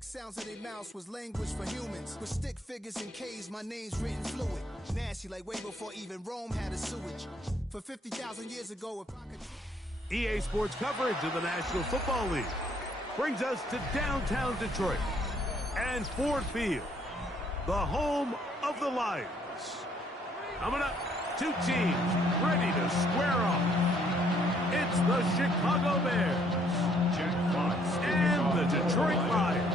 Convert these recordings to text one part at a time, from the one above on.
Sex sounds in their mouths was language for humans. With stick figures and K's, my name's written fluid. Nasty like way before even Rome had a sewage. For 50,000 years ago, if I could... EA Sports coverage of the National Football League brings us to downtown Detroit and Ford Field, the home of the Lions. Coming up, two teams ready to square off. It's the Chicago Bears and the Detroit Lions.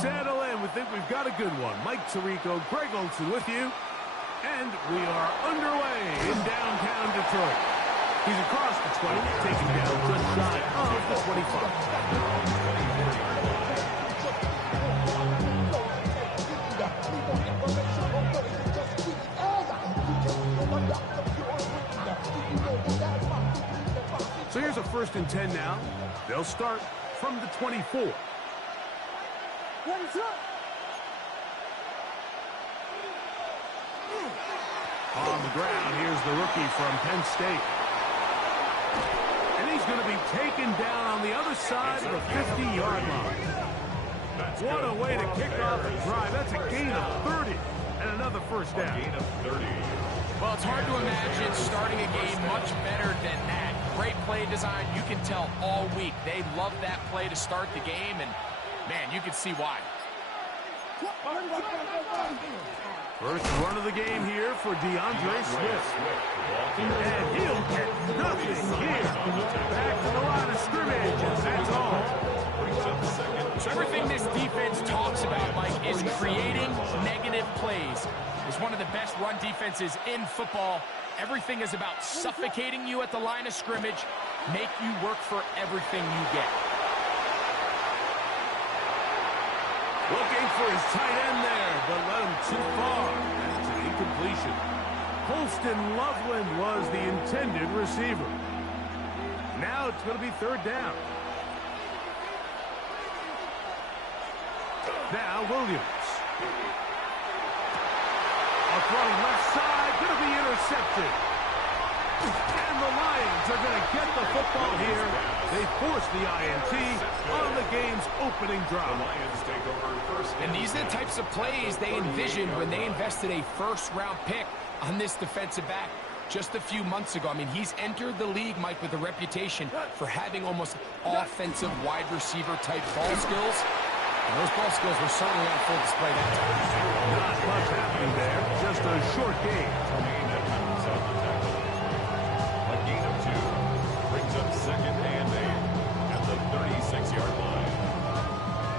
Settle in. We think we've got a good one. Mike Tirico, Greg Olson with you. And we are underway in downtown Detroit. He's across the 20, taking down just shy of the 25. So here's a 1st and 10 now. They'll start from the 24. On the ground, here's the rookie from Penn State. And he's going to be taken down on the other side of the 50-yard line. What a way to kick off the drive. That's a gain of 30 and another 1st down. Gain of 30. Well, it's hard to imagine starting a game much better than that. Great play design. You can tell all week they love that play to start the game, and, man, you can see why. First run of the game here for DeAndre Swift. And he'll get nothing here. Back to the line of scrimmage, and that's all. So everything this defense talks about, Mike, is creating negative plays. It's one of the best run defenses in football. Everything is about suffocating you at the line of scrimmage, make you work for everything you get. Looking for his tight end there, but led him too far. It's an incompletion. Holston Loveland was the intended receiver. Now it's going to be 3rd down. Now Williams. A throw left side, going to be intercepted. And the Lions are going to get the football here. They force the INT on the game's opening drive. And these are the types of plays they envisioned when they invested a 1st-round pick on this defensive back just a few months ago. I mean, he's entered the league, Mike, with a reputation for having almost offensive wide receiver type ball skills. And those ball skills were certainly on full display that time. Not much happening there, just a short game. A gain of 2 brings up 2nd and 8 at the 36-yard line.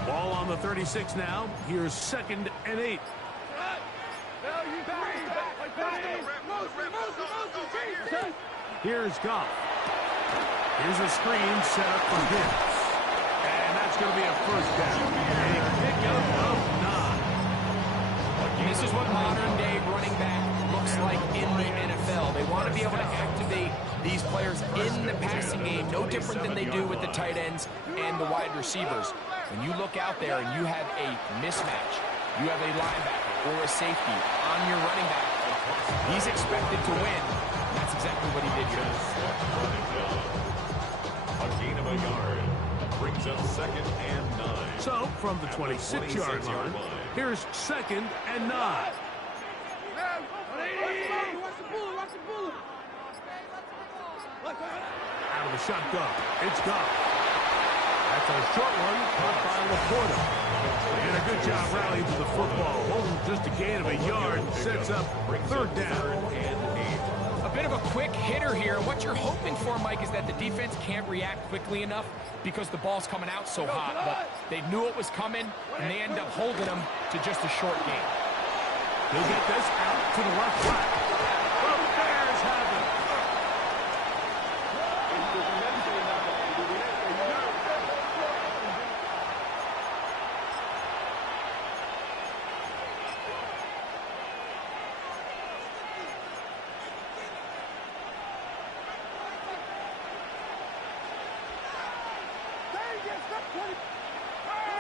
Ball on the 36 now. Here's 2nd and 8. Here's Goff. Here's a screen set up for Gibbs. And that's going to be a 1st down. A pickup of 9. This is what modern-day running back looks like in the NFL. They want to be able to activate these players in the passing game, no different than they do with the tight ends and the wide receivers. When you look out there and you have a mismatch, you have a linebacker or a safety on your running back, he's expected to win. That's exactly what he did here. A gain of a yard brings up 2nd and 9. So, from the 26-yard line, here's 2nd and 9. Out of the shotgun, it's Goff. That's a short one caught by Laporta. And a good job rallying to the football. Holding just a gain of a yard, sets up 3rd down. A bit of a quick hitter here. What you're hoping for, Mike, is that the defense can't react quickly enough because the ball's coming out so hot. But they knew it was coming, and they end up holding them to just a short gain. He'll get this out to the left flat. The Bears have it.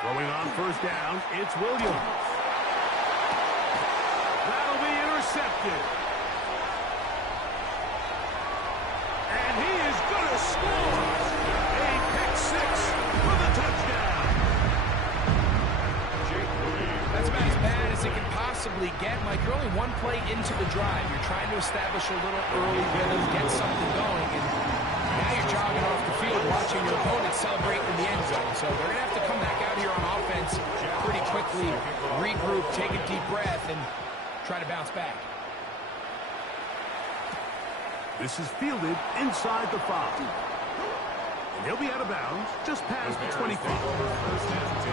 Going on 1st down, it's Williams. That'll be intercepted. And he is going to score. A pick 6 for the touchdown. again, Mike, you're only one play into the drive. You're trying to establish a little early rhythm, get something going, and now you're jogging off the field watching your opponent celebrate in the end zone. So they're going to have to come back out here on offense pretty quickly, regroup, take a deep breath, and try to bounce back. This is fielded inside the 5. And he'll be out of bounds just past the 25. First and 10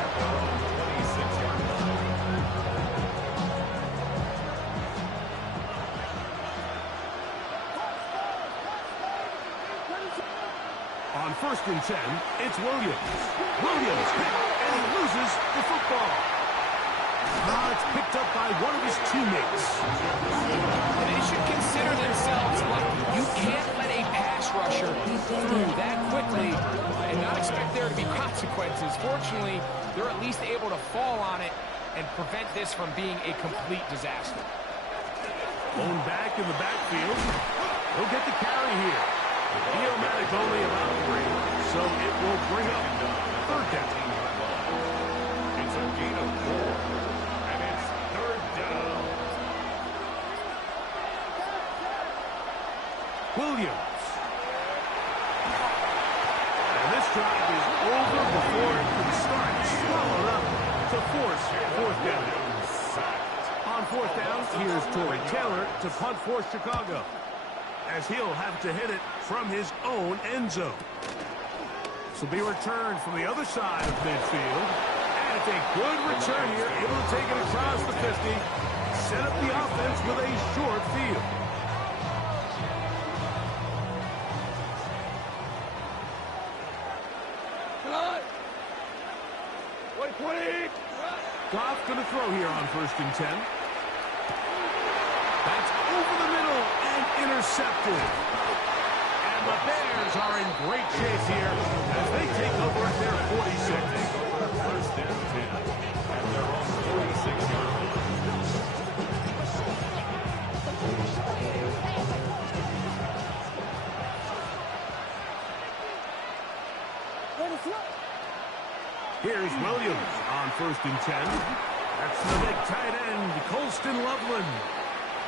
at their own 26-yard line. On first and 10, it's Williams. Williams hit, and he loses the football. It's picked up by one of his teammates. And they should consider themselves lucky. You can't let a pass rusher through that quickly and not expect there to be consequences. Fortunately, they're at least able to fall on it and prevent this from being a complete disaster. Blown back in the backfield. He'll get the carry here. Neomatic only allowed 3, so it will bring up third down. It's a gain of 4, and it's third down. Williams. And this drive is over before it can start. Swallowed up to force fourth down. On fourth down, here's Torrey Taylor to punt for Chicago, as he'll have to hit it from his own end zone. This will be returned from the other side of midfield. And it's a good return here, able to take it across the 50, set up the offense with a short field. Goff going to throw here on first and 10. That's over the middle and intercepted. And the Bears are in great shape here as they take over at their 46. First and 10 at their own 46-yard line. Here's Williams on first and 10. That's the big tight end, Colston Loveland.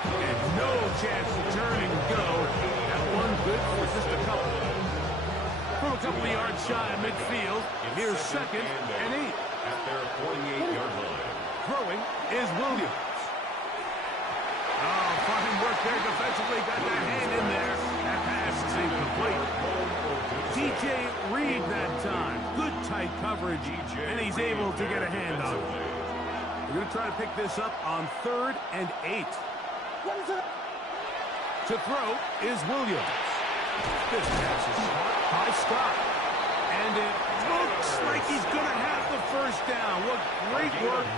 And no chance to turn and go. That one good for just a couple. From a couple of yards shy of midfield, here's second and 8. At their 48-yard line. Throwing is Williams. Oh, fine work there defensively. Got that hand in there. That pass is incomplete. DJ Reed that time. Good tight coverage, and he's able to get a hand on it. We're going to try to pick this up on third and 8. To throw is Williams. This pass is caught by Scott. And it looks like he's going to have the first down. What great work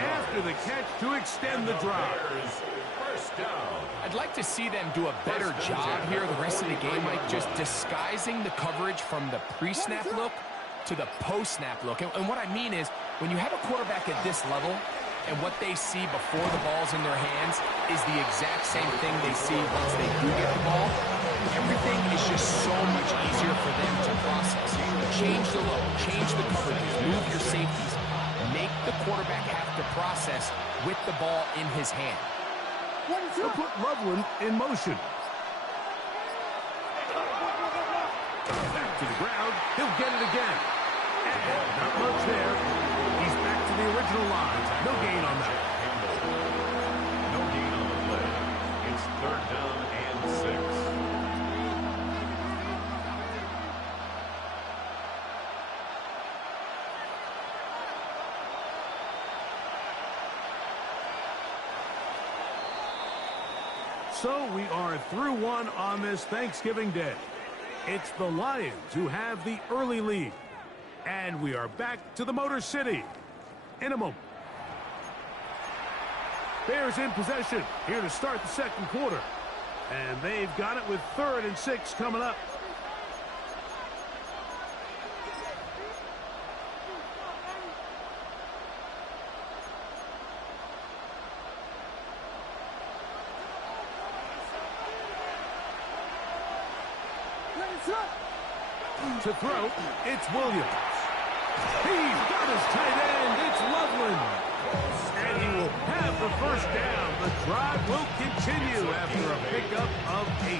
after the catch to extend the drive. First down. I'd like to see them do a better job here the rest of the game, Mike, just disguising the coverage from the pre-snap look to the post-snap look. And what I mean is, when you have a quarterback at this level, and what they see before the ball's in their hands is the exact same thing they see once they do get the ball, everything is just so much easier for them to process. Change the look, change the coverages, move your safeties, make the quarterback have to process with the ball in his hand. They'll put Loveland in motion. Back to the ground. He'll get it again. And not much there. He's back to the original line. No gain on that. No gain on the play. It's third down and 6. So we are through one on this Thanksgiving Day. It's the Lions who have the early lead. And we are back to the Motor City in a moment. Bears in possession here to start the second quarter. And they've got it with 3rd and 6 coming up. To throw, it's Williams. He's got his tight end. It's Loveland. And he will have the first down. The drive will continue after a pickup of 8.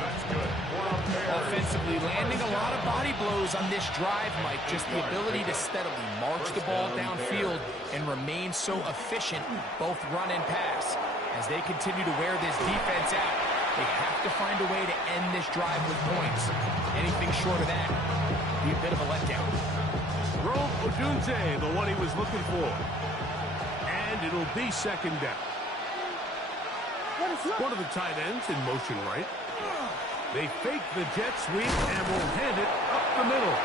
Offensively, landing a lot of body blows on this drive, Mike. Just the ability to steadily march the ball downfield and remain so efficient, both run and pass. As they continue to wear this defense out, they have to find a way to end this drive with points. Anything short of that would be a bit of a letdown. Rome Odunze, the one he was looking for. And it'll be second down. One of the tight ends in motion right. They fake the jet sweep and will hand it up the middle.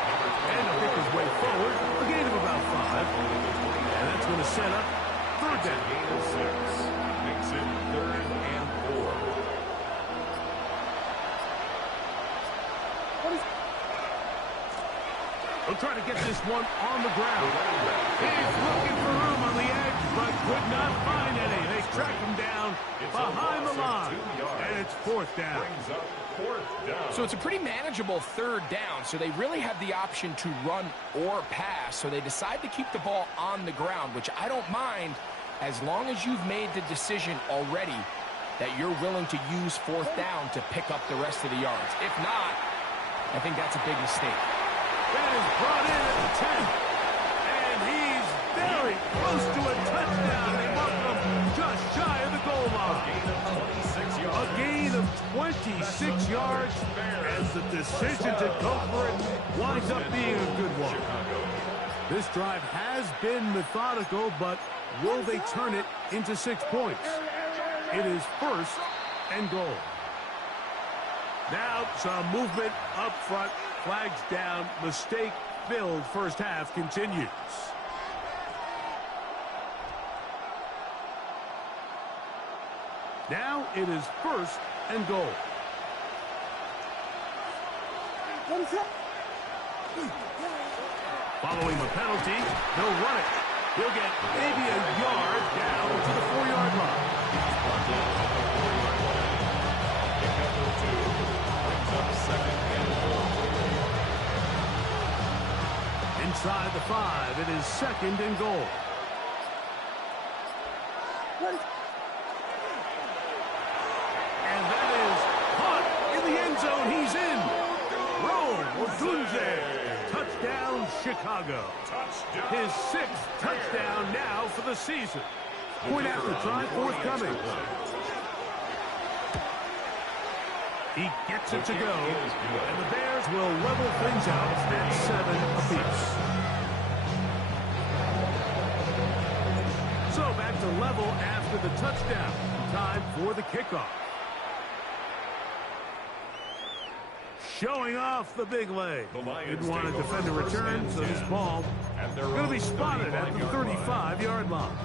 And to pick his way forward, a gain of about 5. And that's going to set up third down. Gain of 6. Makes it 3rd and 4. They'll try to get this one on the ground. He's looking for room on the edge, but could not find any. They track him down behind the line. And it's 4th down. So it's a pretty manageable 3rd down, so they really have the option to run or pass, so they decide to keep the ball on the ground, which I don't mind as long as you've made the decision already that you're willing to use 4th down to pick up the rest of the yards. If not, I think that's a big mistake. That is brought in at the 10. And he's very close to a touchdown. They mark him just shy of the goal line. A gain of 26 yards, and the decision to go for it winds up being a good one. This drive has been methodical, but will they turn it into 6 points? It is 1st and goal. Now some movement up front. Flags down. Mistake-filled first half continues. Now it is 1st and goal. Following the penalty, they'll run it. He'll get maybe a yard down to the 4-yard line. Inside the 5, it is 2nd and goal. And that is caught in the end zone. He's in. Rome Odunze. Touchdown, Chicago. His 6th touchdown now for the season. Point after try forthcoming. He gets it to go, and the Bears will level things out at 7 apiece. So back to level after the touchdown. Time for the kickoff. Showing off the big leg. Didn't want to defend a return, so this ball going to be spotted at the 35-yard line.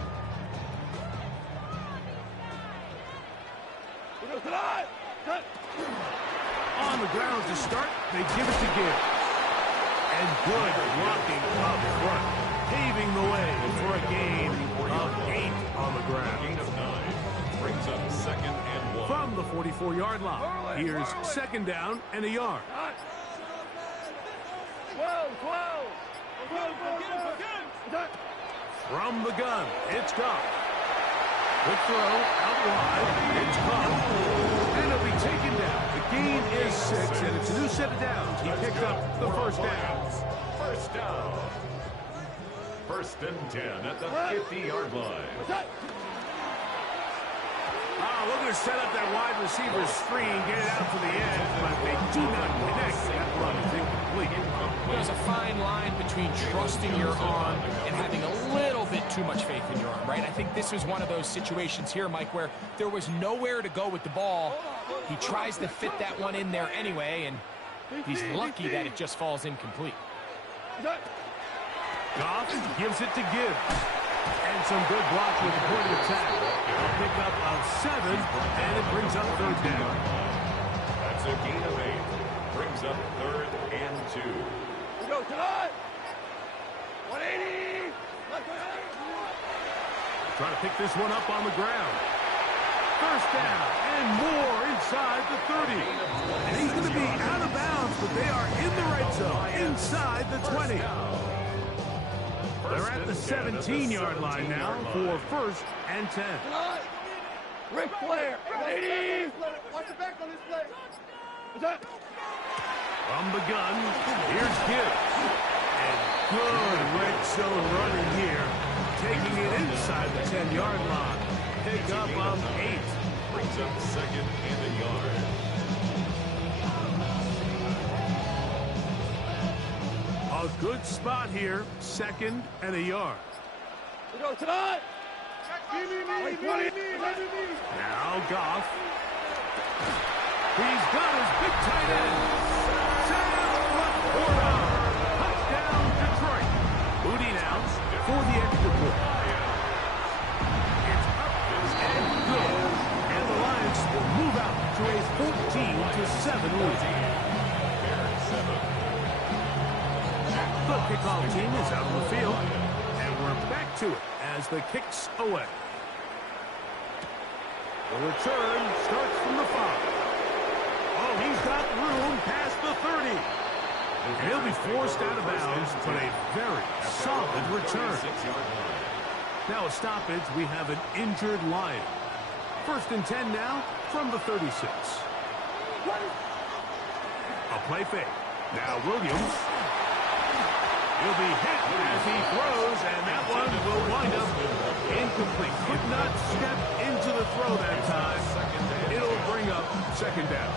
On the ground to start, they give it to Gibbs. And good blocking up front, paving the way for a gain of 8 on the ground. Gain of 9 brings up 2nd and 1. From the 44-yard line, here's 2nd down and a yard. From the gun, it's Goff. Quick throw, out wide, it's caught, and it'll be taken down. The gain is 6, and it's a new set of downs. He picked up the first down. First down. 1st and 10 at the 50-yard line. Looking to set up that wide receiver screen, get it out to the edge, but they do not connect. That run is incomplete. There's a fine line between trusting your arm and having a little bit too much faith in your arm, right? I think this was one of those situations here, Mike, where there was nowhere to go with the ball. He tries to fit that one in there anyway, and he's lucky that it just falls incomplete. Goff gives it to Gibbs. And some good block with the point of attack. A pickup of 7, and it brings up 3rd down. That's a gain of 8. Brings up 3rd and 2. We go tonight. 180. Trying to pick this one up on the ground. 1st down, and more inside the 30. And he's going to be out of bounds, but they are in the red zone, inside the 20. They're at the 17-yard line now for 1st and 10. Ric Flair. Ladies. Watch the back on this play. From the gun, here's Gibbs. And good red zone running here. Taking it inside the 10-yard line. Pick up of 8. Brings up second and a yard. A good spot here. Second and a yard. We go tonight. Now Goff. He's got his big tight end. Sam Laporta. Touchdown, Detroit. Booty now for the extra point. It's up and good. And the Lions will move out to a 14-7 lead. The kickoff team is out on the field. And we're back to it as the kick's away. The return starts from the 5. Oh, he's got room past the 30. And he'll be forced out of bounds, but a very solid return. Now a stoppage, we have an injured Lion. 1st and 10 now from the 36. A play fake. Now Williams. He'll be hit as he throws, and that one will wind up incomplete. Could not step into the throw that time. It'll bring up 2nd down.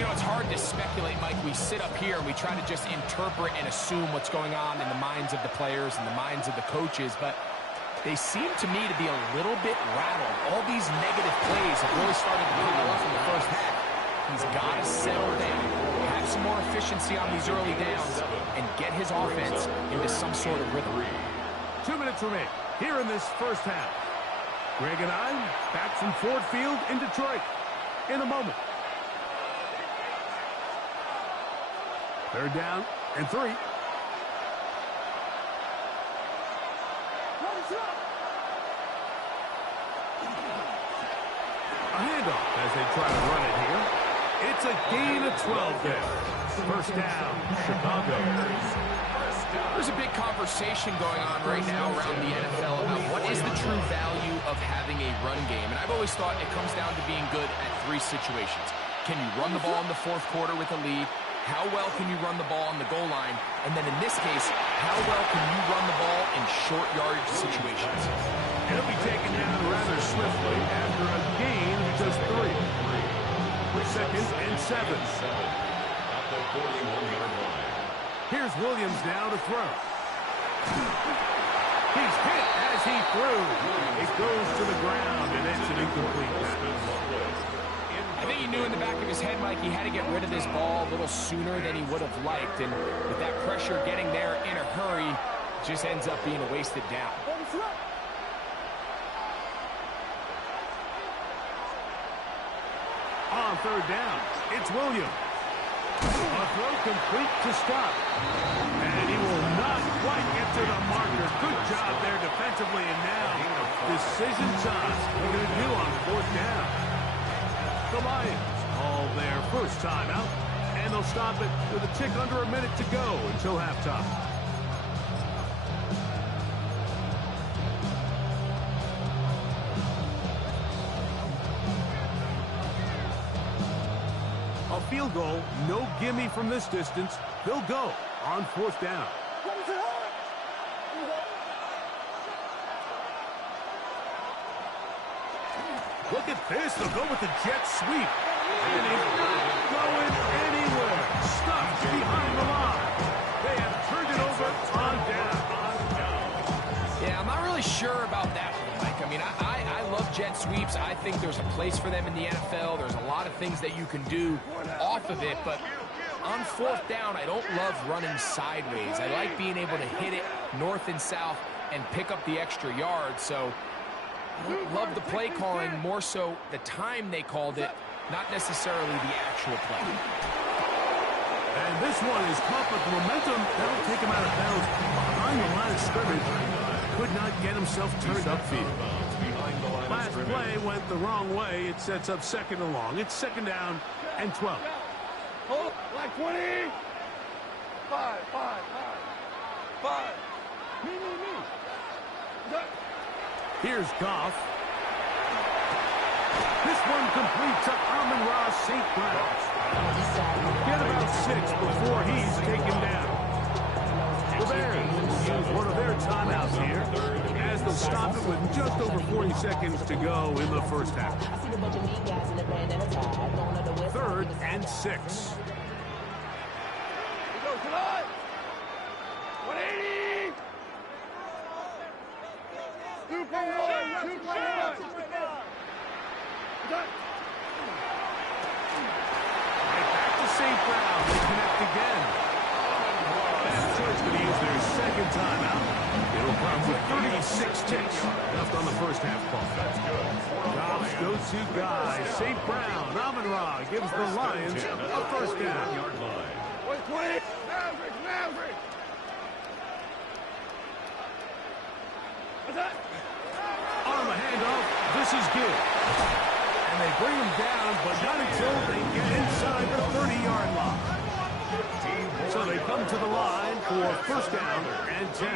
You know, it's hard to speculate, Mike. We sit up here and we try to just interpret and assume what's going on in the minds of the players and the minds of the coaches, but they seem to me to be a little bit rattled. All these negative plays have really started to pile up in the first half. He's got to settle down, have some more efficiency on these early downs, and get his offense into some sort of rhythm. 2 minutes remain here in this first half. Greg and I back from Ford Field in Detroit in a moment. 3rd down and 3. A handoff as they try to run it here. It's a gain of 12 there. 1st down, Chicago. There's a big conversation going on right now around the NFL about what is the true value of having a run game. And I've always thought it comes down to being good at 3 situations. Can you run the ball in the 4th quarter with a lead? How well can you run the ball on the goal line? And then in this case, how well can you run the ball in short yardage situations? It'll be taken down rather swiftly after a gain of just 3. 2nd and 7. At the 41-yard line. Here's Williams now to throw. He's hit as he threw. It goes to the ground, and it's an incomplete pass. I think he knew in the back of his head, Mike, he had to get rid of this ball a little sooner than he would have liked. And with that pressure getting there in a hurry, it just ends up being a wasted down. On 3rd down, it's Williams. A throw complete to stop. And he will not quite get to the marker. Good job there defensively, and now decision time. What are they going to do on 4th down? The Lions call their first timeout, and they'll stop it with a tick under a minute to go until halftime. A field goal, no gimme from this distance. They'll go on 4th down. Look at this. They'll go with the jet sweep. And he's not going anywhere. Stuck behind the line. They have turned it over on down. Yeah, I'm not really sure about that one, Mike. I mean, I love jet sweeps. I think there's a place for them in the NFL. There's a lot of things that you can do off of it. But on 4th down, I don't love running sideways. I like being able to hit it north and south and pick up the extra yards. So I don't love the play calling, more so the time they called it, not necessarily the actual play. And this one is caught, but the momentum, that'll take him out of bounds behind the line of scrimmage. Could not get himself turned upfield. Last play went the wrong way. It sets up 2nd and long. It's 2nd down and 12. Hold up, like 20. 5. Me. Here's Goff. This one complete to Amon-Ra St. Brown. Get about 6 before he's taken down. The Bears will use one of their timeouts here as they'll stop it with just over 40 seconds to go in the first half. 3rd and 6. 180! 2.1! Back to St. Brown. They connect again. Bad choice to use their second timeout. It'll come with 36 ticks left on the first half clock. Dobbs go-to guy, St. Brown. Amon-Ra gives the Lions a first down. 20! Maverick! On the handoff, this is good. And they bring him down, but not until they get inside the 30-yard line. So they come to the line for first down and 10.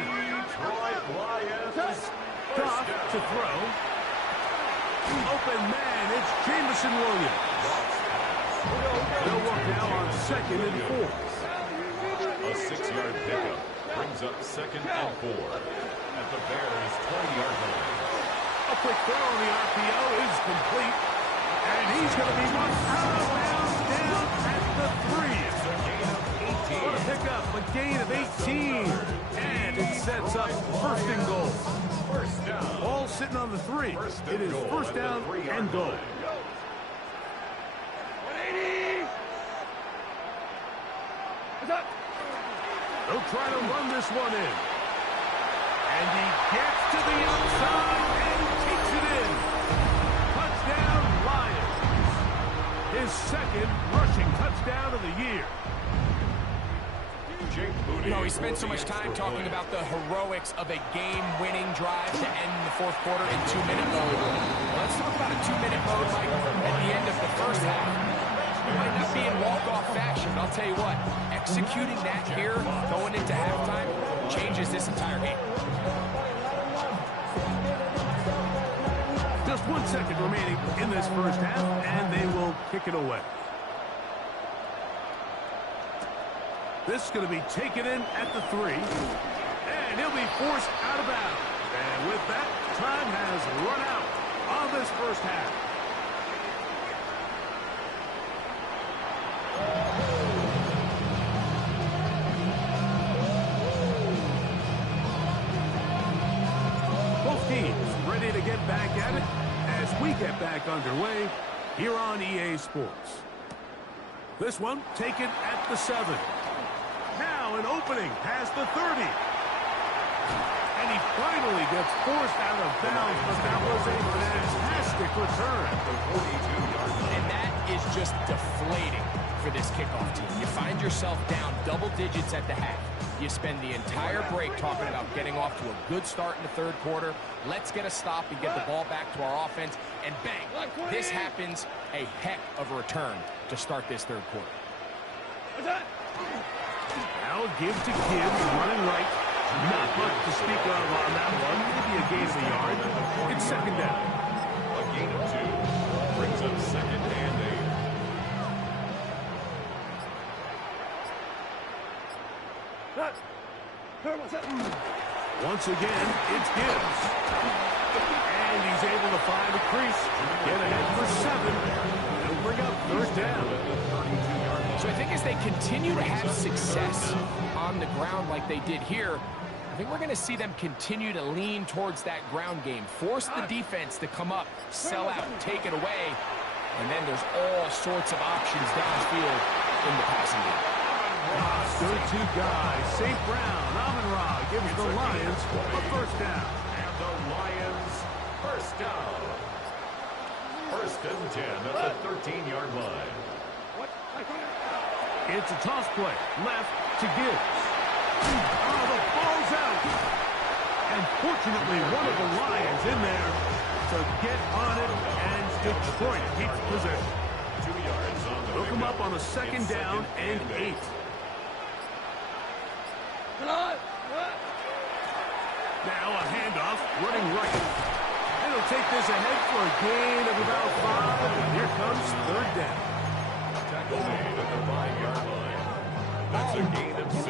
Goff to throw. Open man, it's Jameson Williams. They'll work now on 2nd and 4. A 6-yard pickup brings up 2nd and 4 at the Bears' 20-yard line. A quick throw on the RPO is complete. And he's going to be run out of bounds down at the 3. What a pickup, a gain of 18. And it sets up 1st and goal. First down. Ball sitting on the 3. It is first down and goal. 180! They'll try to run this one in. And he gets to the outside and takes it in. Touchdown, Lions. His 2nd rushing touchdown of the year. You know, he spent so much time talking about the heroics of a game-winning drive to end the 4th quarter in 2-minute mode. Let's talk about a 2-minute mode, Mike, at the end of the first half. It might not be in walk-off fashion, but I'll tell you what, executing that here, going into halftime, changes this entire game. Just 1 second remaining in this first half, and they will kick it away. This is going to be taken in at the 3, and he'll be forced out of bounds. And with that, time has run out on this first half. Both teams ready to get back at it as we get back underway here on EA Sports. This one taken at the 7. Now an opening past the 30. And he finally gets forced out of bounds, but that was a fantastic return. And that is just deflating for this kickoff team. You find yourself down double digits at the half. You spend the entire break talking about getting off to a good start in the 3rd quarter. Let's get a stop and get the ball back to our offense. And bang, this happens. A heck of a return to start this 3rd quarter. Now give to Gibbs running right. Not much to speak of on that one. Maybe a gain of a yard. It's 2nd down. A gain of 2 brings up 2nd and 8. Once again, it's Gibbs. And he's able to find a crease. Get ahead for 7. He'll bring up 3rd down. So I think as they continue to have success on the ground like they did here, I think we're going to see them continue to lean towards that ground game. Force the defense to come up, sell out, take it away. And then there's all sorts of options downfield in the passing game. Go-to guy, St. Brown. Amon-Ra gives the Lions a first down. And the Lions first down. 1st and 10 at the 13-yard line. It's a toss play. Left to Gibbs. Oh, the ball's out. And fortunately, one of the Lions in there to get on it, and Detroit keeps possession. 2 yards on the Look him up on a 2nd down and 8. Now a handoff, running right. And he'll take this ahead for a gain of about 5. And here comes third down. Tackle made at the 5-yard line. That's a gain of 6.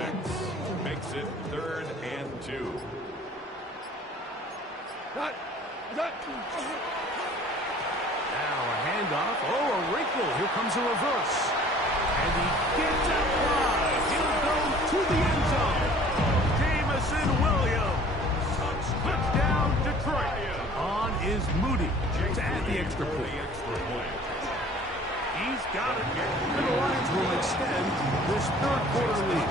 Makes it 3rd and 2. Now a handoff. Oh, a wrinkle. Here comes a reverse. And he gets out wide. He'll go to the end zone. Jamison Williams. Touchdown, Detroit. On is Moody to add the extra point. He's got it. And the Lions will extend this third quarter lead.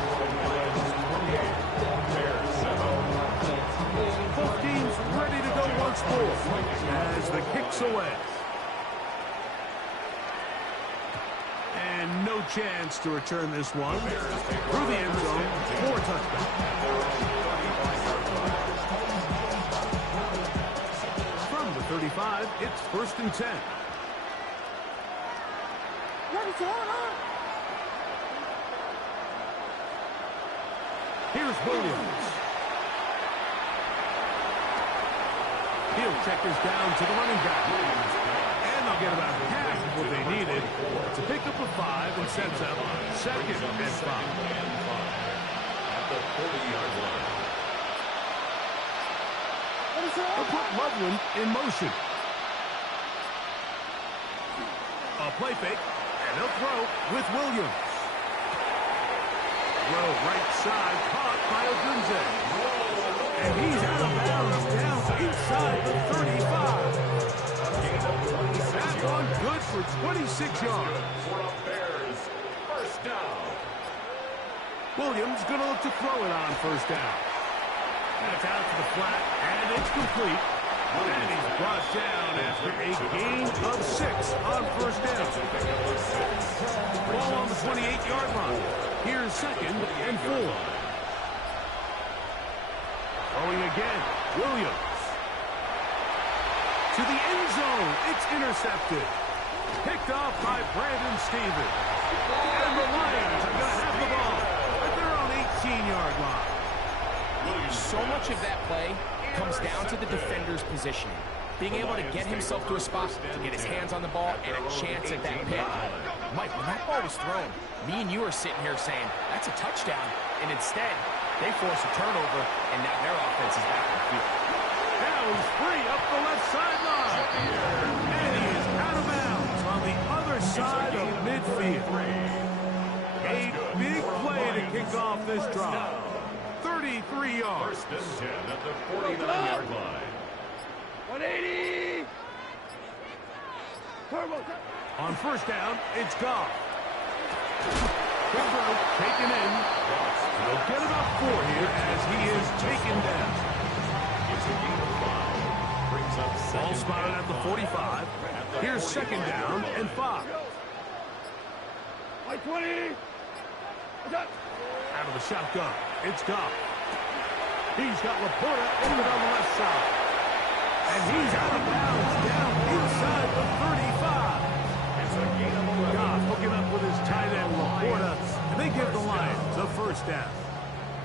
Both teams ready to go once more as the kick's away. And no chance to return this one. Through the end zone for a touchdown. From the 35, it's 1st and 10. Here's Williams. He'll check this down to the running back. And they'll get about half of what they needed to pick up a 5 and sets up 2nd and 5. At the 40-yard line. They'll put Loveland in motion. A play fake, and they'll throw with Williams. Throw right side, caught by Odunze. And he's out of bounds down inside the 35. That one good for 26 yards. For a Bears first down. Williams going to look to throw it on 1st down. That's out to the flat, and it's complete. And he's brought down after a gain of 6 on 1st down. Ball on the 28-yard line. Here's 2nd and 4. Throwing again, Williams. To the end zone, it's intercepted. Picked off by Brandon Stevens. And the Lions are going to have the ball at their own 18-yard line. So much of that play comes down to the defender's positioning. Being able to get himself to a spot, to get his hands on the ball, and a chance at that pick. Mike, when that ball was thrown, me and you are sitting here saying, that's a touchdown. And instead, they force a turnover, and now their offense is back on the field. Now he's free up the left sideline. And he is out of bounds on the other side of midfield. A big play to kick off this drive. 33 yards. 1st and 10 at the 49-yard line. 180. On 1st down, it's Goff. Quick throw, taken in. They'll get about 4 here as he is taken down. It's a gain of 5. Brings up Ball 2nd spotted at the 45. Here's 2nd down and 5. 20. Out of the shotgun, it's Goff. He's got Laporta open on the left side. And he's out of bounds down inside the 35. It's a gain of 11. Goff hooking up with his tight end Laporta, and they give the Lions a 1st down.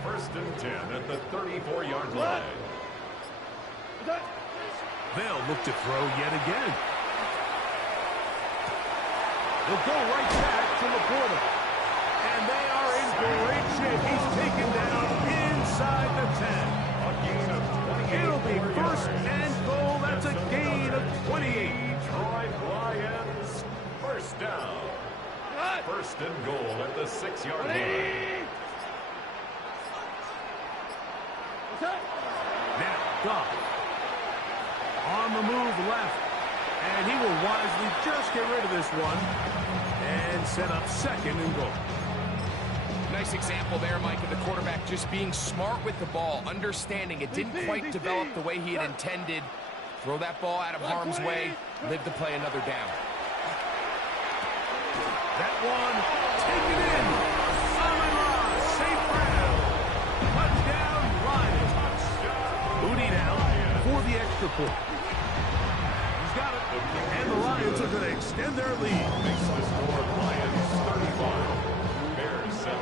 1st and 10 at the 34-yard line. They'll look to throw yet again. They'll go right back to Laporta. And they are in great shape. He's taken down inside the 10. A gain of 28. It'll be 1st and goal. That's a gain of 28. Detroit Lions, 1st down. 1st and goal at the 6-yard line. Now, Goff. On the move left. And he will wisely just get rid of this one. And set up 2nd and goal. Nice example there, Mike, of the quarterback just being smart with the ball, understanding it didn't quite develop the way he had intended. Throw that ball out of harm's way, live to play another down. That one taken in. Safe ground. Touchdown, Lions. Moody now for the extra point. He's got it. And the Lions are going to extend their lead. Makes the score Lions 35. Bears 7.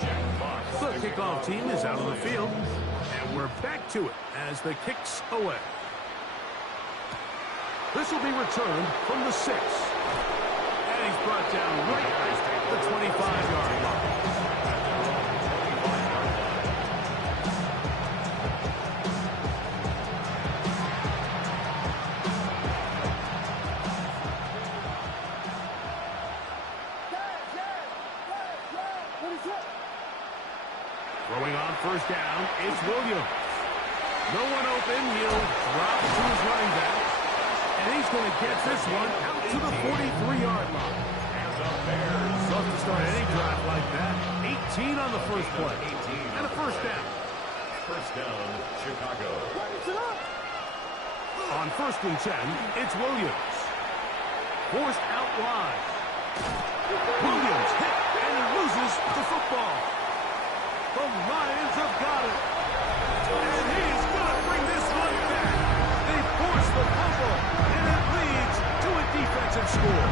Jack Fox. The kickoff team is out on the field. And we're back to it as the kick's away. This will be returned from the 6. And he's brought down right at the 25-yard line. Throwing on first down, it's Williams. No one open, he'll drop to his running back. And he's going to get this one out to the 43-yard line. And the Bears. Tough to start any drive like that. 18 on the first play. And a first down. First down, Chicago. On 1st and 10, it's Williams. Forced out wide. Williams hit and loses the football. The Lions have got it. And he's going to bring this one back. They force the fumble, and it leads to a defensive score.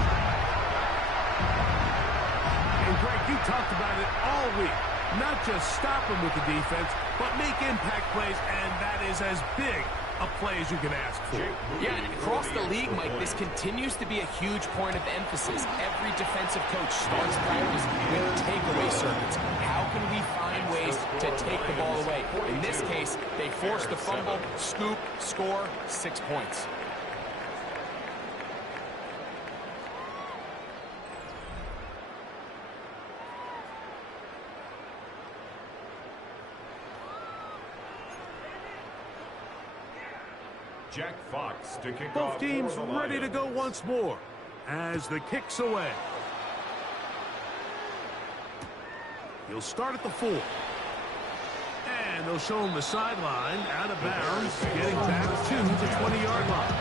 And Greg, you talked about it all week. Not just stop them with the defense, but make impact plays, and that is as big a play as you can ask for. Yeah, and across the league, Mike, this continues to be a huge point of emphasis. Every defensive coach starts practice with takeaway circuits. How can we find ways to take the ball away? In this case, they force the fumble, scoop, score, 6 points. Jack Fox to kick Both off. teams ready to go once more as the kick's away. He'll start at the 4. And they'll show him the sideline, out of bounds, getting back to the 20-yard line.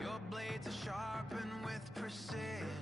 Your blades are sharpened with precision.